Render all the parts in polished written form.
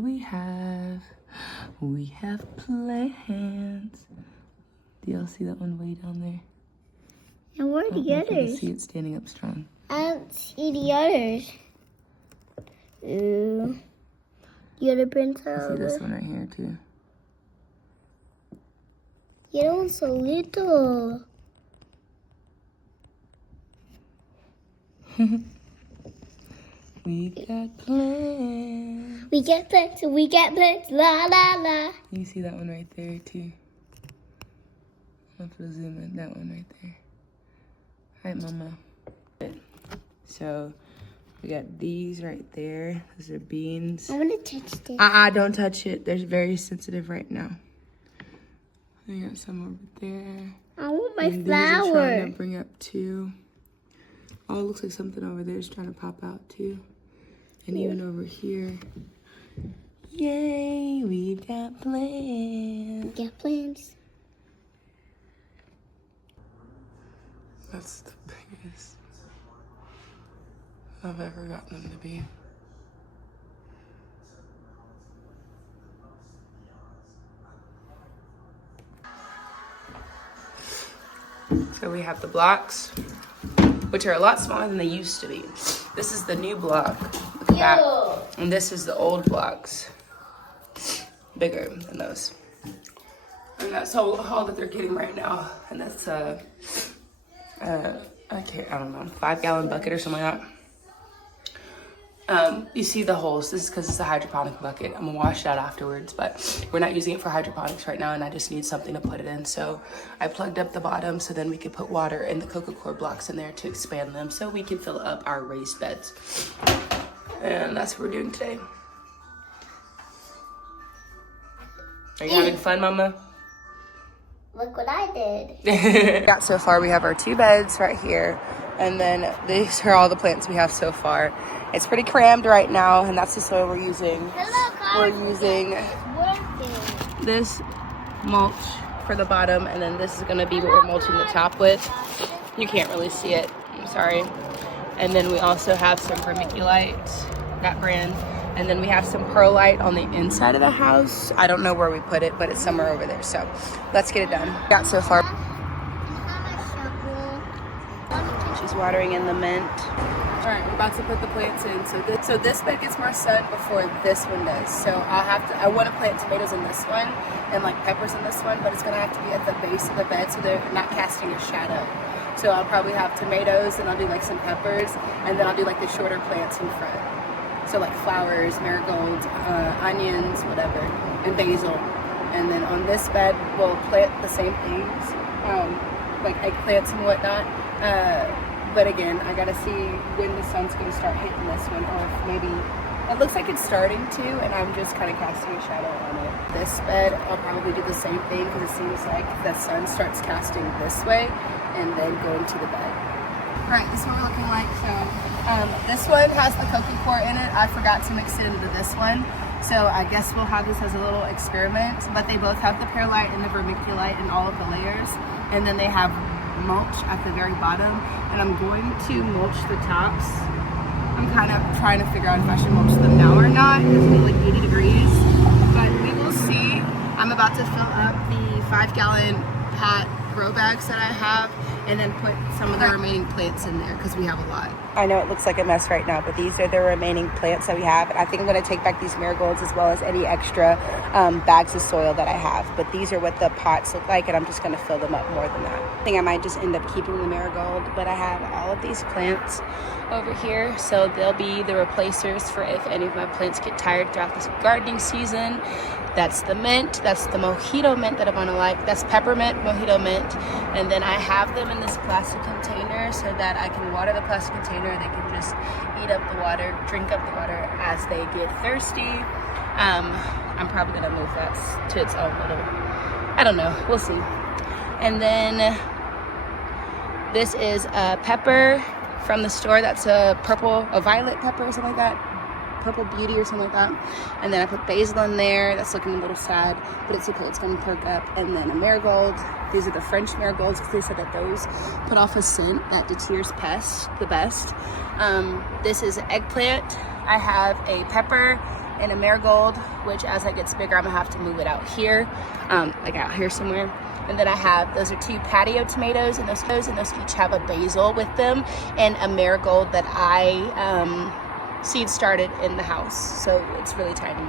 do we have? We have plants. Do y'all see that one way down there? And where are the I can others? see it standing up strong. I don't see the others. Ooh. The other prints I are see over. this one right here too. The other one's so little. We got plants. We get plants, we get plants, la la la. You see that one right there too. I'm gonna zoom in, that one right there. Hi, Mama. So we got these right there. Those are beans. I want to touch this. Don't touch it. They're very sensitive right now. We got some over there. I want my And these are trying flower. to bring up too. Oh, it looks like something over there is trying to pop out too. And even over here. Yay, we've got plants. Get plants. That's the biggest I've ever gotten them to be. So we have the blocks, which are a lot smaller than they used to be. This is the new block. Look at that. And this is the old blocks. Bigger than those. And that's all that they're getting right now. And that's I don't know, 5-gallon bucket or something like that. You see the holes. This is because it's a hydroponic bucket. I'm gonna wash that afterwards, but we're not using it for hydroponics right now, and I just need something to put it in. So I plugged up the bottom so then we could put water and the coco coir blocks in there to expand them so we can fill up our raised beds. And that's what we're doing today. Are you having fun, Mama? Look what I did. Got so far, we have our 2 beds right here, and then these are all the plants we have so far. It's pretty crammed right now, and that's the soil we're using. We're using this mulch for the bottom, and then this is gonna be what we're mulching the top with. You can't really see it, I'm sorry. And then we also have some vermiculite, that brand. And then we have some perlite on the inside of the house. I don't know where we put it, but it's somewhere over there. So let's get it done. Got so far. She's watering in the mint. All right, we're about to put the plants in. So this bed gets more sun before this one does. So I want to plant tomatoes in this one and like peppers in this one, but it's gonna have to be at the base of the bed so they're not casting a shadow. So I'll probably have tomatoes, and I'll do like some peppers, and then I'll do like the shorter plants in front. So like flowers, marigolds, onions, whatever, and basil. And then on this bed, we'll plant the same things, like eggplants and whatnot. But again, I gotta see when the sun's gonna start hitting this one, or if maybe, it looks like it's starting to, and I'm just kind of casting a shadow on it. This bed, I'll probably do the same thing, because it seems like the sun starts casting this way, and then going to the bed. All right, this is what we're looking like. So this one has the coco coir in it. I forgot to mix it into this one. So I guess we'll have this as a little experiment, but they both have the perlite and the vermiculite in all of the layers. And then they have mulch at the very bottom. And I'm going to mulch the tops. I'm kind of trying to figure out if I should mulch them now or not. It's only like 80 degrees, but we will see. I'm about to fill up the 5-gallon pot grow bags that I have, and then put some of the remaining plants in there because we have a lot. I know it looks like a mess right now, but these are the remaining plants that we have. And I think I'm going to take back these marigolds as well as any extra bags of soil that I have. But these are what the pots look like, and I'm just going to fill them up more than that. I think I might just end up keeping the marigold, but I have all of these plants over here, so they'll be the replacers for if any of my plants get tired throughout this gardening season. That's the mint, that's the mojito mint that I'm gonna like, that's peppermint, mojito mint, and then I have them in this plastic container so that I can water the plastic container. They can just eat up the water, drink up the water as they get thirsty. I'm probably gonna move that to its own little, I don't know, we'll see. And then this is a pepper from the store. That's a violet pepper or something like that. Purple Beauty or something like that. And then I put basil in there. That's looking a little sad, but it's okay. It's going to perk up. And then a marigold. These are the French marigolds because they said that those put off a scent that deters pests the best. This is eggplant. I have a pepper, and a marigold, which as it gets bigger, I'm gonna have to move it out here, like out here somewhere. And then I have, those are 2 patio tomatoes, and those each have a basil with them, and a marigold that I seed started in the house. So it's really tiny,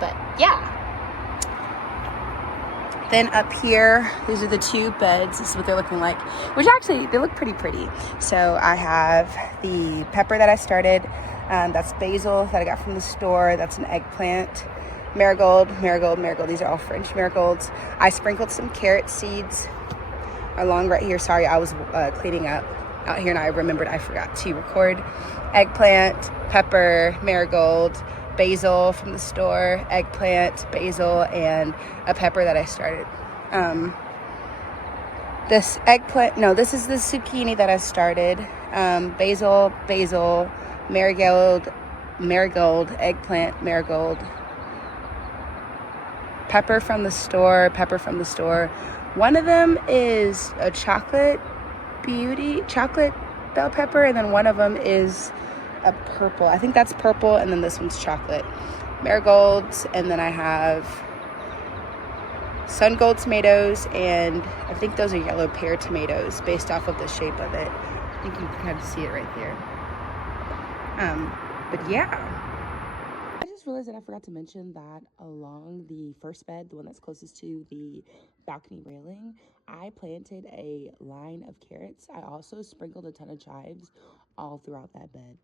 but yeah. Then up here, these are the 2 beds. This is what they're looking like, which actually, they look pretty. So I have the pepper that I started. That's basil that I got from the store. That's an eggplant. Marigold. These are all French marigolds. I sprinkled some carrot seeds along right here. Sorry, I was cleaning up out here and I remembered I forgot to record. Eggplant, pepper, marigold, basil from the store, eggplant, basil, and a pepper that I started. This eggplant, no, this is the zucchini that I started. Basil, marigold, eggplant, marigold, pepper from the store. One of them is a chocolate bell pepper, and then one of them is a purple. I think that's purple, and then this one's chocolate. Marigolds, and then I have sun gold tomatoes, and I think those are yellow pear tomatoes based off of the shape of it. I think you can kind of see it right there. But yeah. I just realized that I forgot to mention that along the first bed, the one that's closest to the balcony railing, I planted a line of carrots. I also sprinkled a ton of chives all throughout that bed.